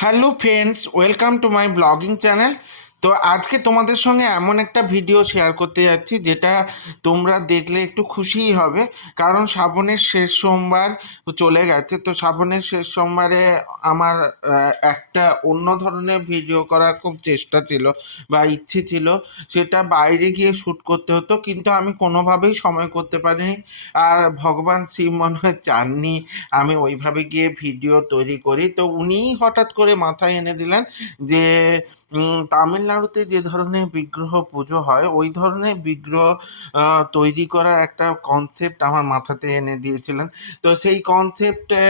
Hello friends welcome to my blogging channel তো আজকে তোমাদের সঙ্গে এমন একটা ভিডিও শেয়ার করতে যাচ্ছি যেটা তোমরা দেখলে একটু খুশিই হবে। কারণ শ্রাবণের শেষ সোমবার চলে গেছে। তো শ্রাবণের শেষ সোমবারে আমার একটা অন্য ধরনের ভিডিও করার খুব চেষ্টা ছিল বা ইচ্ছে ছিল। সেটা বাইরে গিয়ে শ্যুট করতে হতো কিন্তু আমি কোনোভাবেই সময় করতে পারিনি। আর ভগবান শিব মনে হয় চাননি আমি ওইভাবে গিয়ে ভিডিও তৈরি করি। তো উনিই হঠাৎ করে মাথায় এনে দিলেন যে উম, তামিলনাড়ুতে যে ধরনের বিগ্রহ পুজো হয়, ওই ধরনের বিগ্রহ তৈরি করার একটা কনসেপ্ট আমার মাথাতে এনে দিয়েছিলেন। তো সেই কনসেপ্টে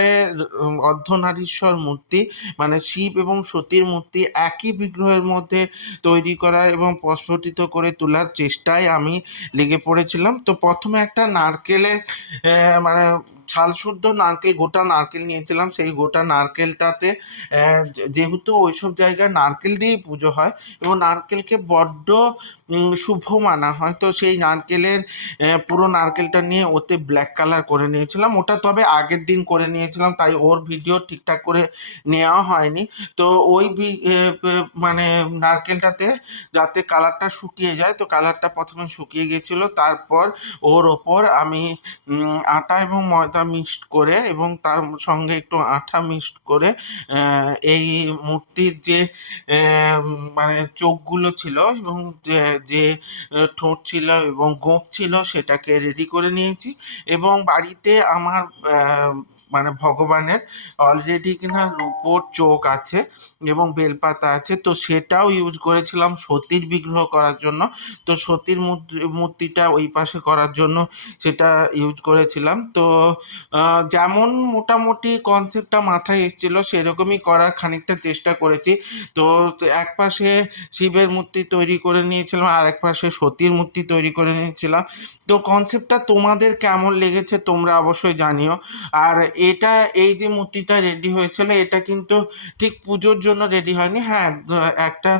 অর্ধনারীশ্বর মূর্তি মানে শিব এবং সতীর মূর্তি একই বিগ্রহের মধ্যে তৈরি করা এবং প্রস্ফুটিত করে তোলার চেষ্টায় আমি লেগে পড়েছিলাম। তো প্রথমে একটা নারকেলে মানে ছাল শুদ্ধ নারকেল, গোটা নারকেল নিয়েছিলাম। সেই গোটা নারকেলটাতে যেহেতু ওইসব জায়গায় নারকেল দিয়েই পুজো হয়, এবং নারকেলকে বড্ড শুভ মানা হয়। তো সেই নারকেলের পুরো নারকেলটা নিয়ে ওতে ব্ল্যাক কালার করে নিয়েছিলাম। ওটা তবে আগের দিন করে নিয়েছিলাম, তাই ওর ভিডিও ঠিকঠাক করে নেওয়া হয়নি। তো ওই মানে নারকেলটাতে যাতে কালারটা শুকিয়ে যায়, তো কালারটা প্রথমে শুকিয়ে গেছিল। তারপর ওর ওপর আমি আটা এবং ময়দা মিক্সড করে এবং তার সঙ্গে একটু আঠা মিক্সড করে এই মূর্তির যে মানে চোখগুলো ছিল এবং যে যে ঠোঁট ছিল এবং গোঁপ ছিল সেটাকে রেডি করে নিয়েছি এবং বাড়িতে আমার মানে ভগবানের অলরেডি কিনা রূপোর চোখ আছে এবং বেলপাতা আছে, তো সেটাও ইউজ করেছিলাম সতীর বিগ্রহ করার জন্য। তো সতীর মূর্তিটা ওই পাশে করার জন্য সেটা ইউজ করেছিলাম। তো যেমন মোটামুটি কনসেপ্টটা মাথায় এসেছিল, সেরকমই করার খানিকটা চেষ্টা করেছি। তো এক পাশে শিবের মূর্তি তৈরি করে নিয়েছিলাম, আর এক পাশে সতীর মূর্তি তৈরি করে নিয়েছিলাম। তো কনসেপ্টটা তোমাদের কেমন লেগেছে তোমরা অবশ্যই জানিও। আর এটা, এই যে মূর্তিটা রেডি হয়েছিল, এটা কিন্তু ঠিক পুজোর জন্য রেডি হয়নি। হ্যাঁ একটা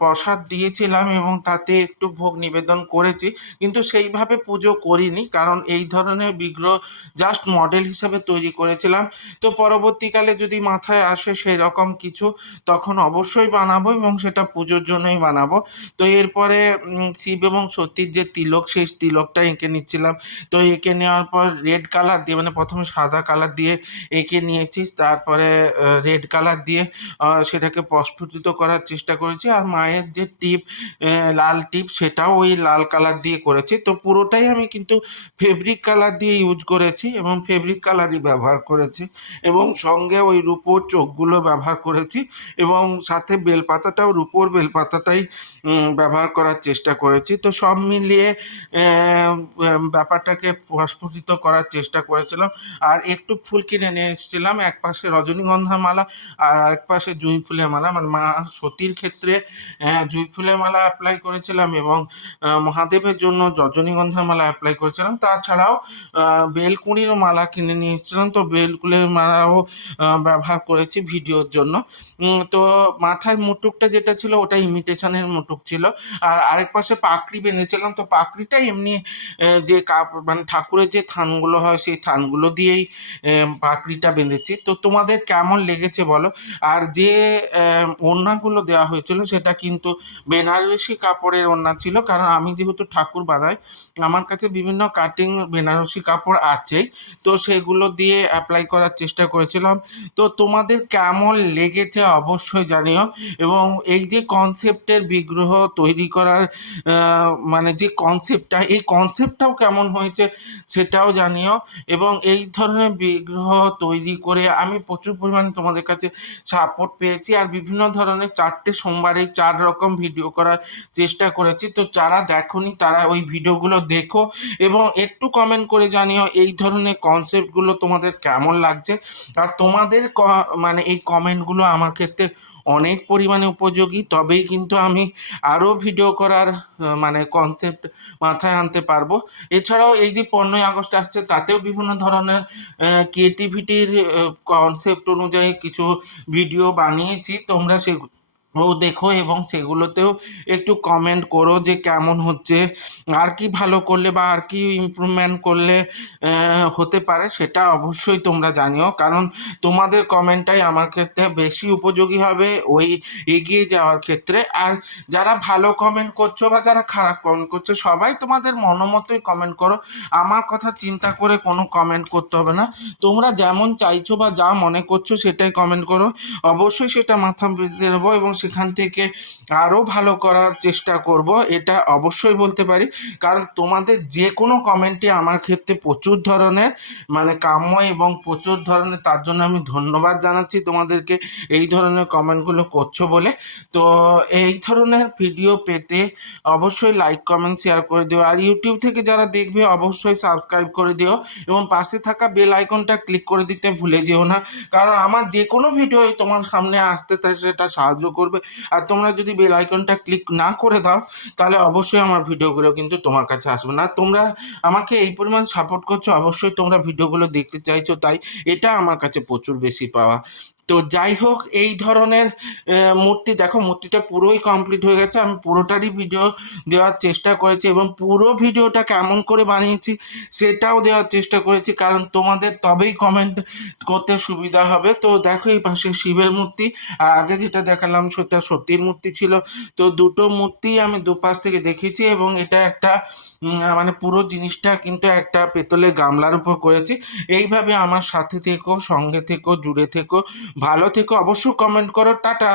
প্রসাদ দিয়েছিলাম এবং তাতে একটু ভোগ নিবেদন করেছি, কিন্তু সেইভাবে পুজো করিনি, কারণ এই ধরনের বিগ্রহ জাস্ট মডেল হিসাবে তৈরি করেছিলাম। তো পরবর্তীকালে যদি মাথায় আসে সেই রকম কিছু, তখন অবশ্যই বানাবো এবং সেটা পুজোর জন্যই বানাবো। তো এরপরে শিব এবং সতীর যে তিলক, সেই তিলকটা এঁকে নিচ্ছিলাম। তো এঁকে নেওয়ার পর রেড কালার দিয়ে মানে প্রথমে সাদা কালার দিয়ে এঁকে নিয়েছি তারপরে রেড কালার দিয়ে সেটাকে প্রস্ফুটিত করার চেষ্টা করেছি। আর মায়ের যে টিপ লাল টিপ সেটাও ওই লাল কালার দিয়ে করেছি। তো পুরোটাই আমি কিন্তু ফেব্রিক কালার দিয়ে ইউজ করেছি এবং ফেব্রিক কালারই ব্যবহার করেছি এবং সঙ্গে ওই রূপোর চোখগুলো ব্যবহার করেছি এবং সাথে বেলপাতাটাও, রূপোর বেলপাতাটাই ব্যবহার করার চেষ্টা করেছি। তো সব মিলিয়ে ব্যাপারটাকে প্রস্ফুটিত করার চেষ্টা করেছিলাম। আর একটু ফুল কিনে নিয়ে এসেছিলাম। এক পাশে রজনীগন্ধার মালা আর এক পাশে জুঁই ফুলের মালা। মানে মা সতীর ক্ষেত্রে জুঁই ফুলের মালা অ্যাপ্লাই করেছিলাম এবং মহাদেবের জন্য রজনীগন্ধার মালা অ্যাপ্লাই করেছিলাম। তাছাড়াও আহ, বেলকুঁড়িরও মালা কিনে নিয়ে এসেছিলাম। তো বেলকুলের মালাও ব্যবহার করেছি ভিডিওর জন্য। তো মাথায় মুটুকটা যেটা ছিল ওটা ইমিটেশনের মুটুক ছিল। আর আরেক পাশে পাকড়ি বেঁধেছিলাম। তো পাকড়িটা এমনি যে কাপ মানে ঠাকুরের যে থানগুলো হয় সেই থানগুলো দিয়েই পাকড়িটা বেঁধেছি। তো তোমাদের কেমন লেগেছে বলো? আর যে ওড়নাগুলো দেওয়া হয়েছিল সেটা কিন্তু বেনারসি কাপড়ের ওড়না ছিল, কারণ আমি যেহেতু ঠাকুর বানাই, আমার কাছে বিভিন্ন কাটিং বেনারসি কাপড় আছেই তো সেগুলো দিয়ে অ্যাপ্লাই করার চেষ্টা করেছিলাম। তো তোমাদের কেমন লেগেছে অবশ্যই জানিও, এবং এই যে কনসেপ্টের বিগ্রহ তৈরি করার মানে যে কনসেপ্টটা এই কনসেপ্টটাও কেমন হয়েছে সেটাও জানিও, এবং এই ধরনের বিগ্রহ তৈরি করে আমি প্রচুর পরিমাণে তোমাদের কাছে সাপোর্ট পেয়েছি আর বিভিন্ন ধরনের চারটে সোমবারে চার রকম ভিডিও করার চেষ্টা করেছি। তো যারা দেখোনি তারা ওই ভিডিওগুলো দেখো এবং একটু কমেন্ট করে জানিও এই ধরনের কনসেপ্টগুলো তোমাদের কেমন লাগছে। আর তোমাদের মানে এই কমেন্টগুলো আমার ক্ষেত্রে অনেক পরিমাণে উপযোগী, তবেই কিন্তু আমি আরও ভিডিও করার মানে কনসেপ্ট মাথায় আনতে পারব। এছাড়াও এই যে পনেরোই আগস্ট আসছে, তাতেও বিভিন্ন ধরনের ক্রিয়েটিভিটির কনসেপ্ট অনুযায়ী কিছু ভিডিও বানিয়েছি। তোমরা সে ও দেখো এবং সেগুলোতেও একটু কমেন্ট করো যে কেমন হচ্ছে, আর কি ভালো করলে বা আর কি ইমপ্রুভমেন্ট করলে হতে পারে সেটা অবশ্যই তোমরা জানিও। কারণ তোমাদের কমেন্টটাই আমার ক্ষেত্রে বেশি উপযোগী হবে ওই এগিয়ে যাওয়ার ক্ষেত্রে। আর যারা ভালো কমেন্ট করছ বা যারা খারাপ কমেন্ট করছ, সবাই তোমাদের মনোমতোই কমেন্ট করো। আমার কথা চিন্তা করে কোনো কমেন্ট করতে হবে না। তোমরা যেমন চাইছো বা যা মনে করছ সেটাই কমেন্ট করো। অবশ্যই সেটা মাথা পেতে দেবো এবং সেখান থেকে আরও ভালো করার চেষ্টা করব, এটা অবশ্যই বলতে পারি। কারণ তোমাদের যে কোনো কমেন্টে আমার ক্ষেত্রে প্রচুর ধরনের মানে কাম্য এবং প্রচুর ধরনের, তার জন্য আমি ধন্যবাদ জানাচ্ছি তোমাদেরকে এই ধরনের কমেন্টগুলো করছ বলে। তো এই ধরনের ভিডিও পেতে অবশ্যই লাইক কমেন্ট শেয়ার করে দিও। আর ইউটিউব থেকে যারা দেখবে, অবশ্যই সাবস্ক্রাইব করে দিও এবং পাশে থাকা বেল আইকনটা ক্লিক করে দিতে ভুলে যেও না। কারণ আমার যে কোনো ভিডিওই তোমার সামনে আসতে সেটা সাহায্য করবে। আর তোমরা যদি বেল আইকনটা ক্লিক না করে দাও, তাহলে অবশ্যই আমার ভিডিওগুলো কিন্তু তোমার কাছে আসবে না। তোমরা আমাকে এই পরিমাণ সাপোর্ট করছ, অবশ্যই তোমরা ভিডিওগুলো দেখতে চাইছো, তাই এটা আমার কাছে প্রচুর বেশি পাওয়া। তো যাই হোক, এই ধরনের মূর্তি, দেখো মূর্তিটা পুরোই কমপ্লিট হয়ে গেছে। আমি পুরোটারই ভিডিও দেওয়ার চেষ্টা করেছি এবং পুরো ভিডিওটা কেমন করে বানিয়েছি সেটাও দেওয়ার চেষ্টা করেছি। কারণ তোমাদের তবেই কমেন্ট করতে সুবিধা হবে। তো দেখো এই পাশে শিবের মূর্তি। আর আগে যেটা দেখালাম সেটা সতীর মূর্তি ছিল। তো দুটো মূর্তি আমি দুপাশ থেকে দেখেছি এবং এটা একটা মানে পুরো জিনিসটা কিন্তু একটা পেতলের গামলার উপর করেছি। এইভাবে আমার সাথে থেকো, সঙ্গে থেকো, জুড়ে থেকো। ভালো থেকো অবশ্যই কমেন্ট করো টাটা।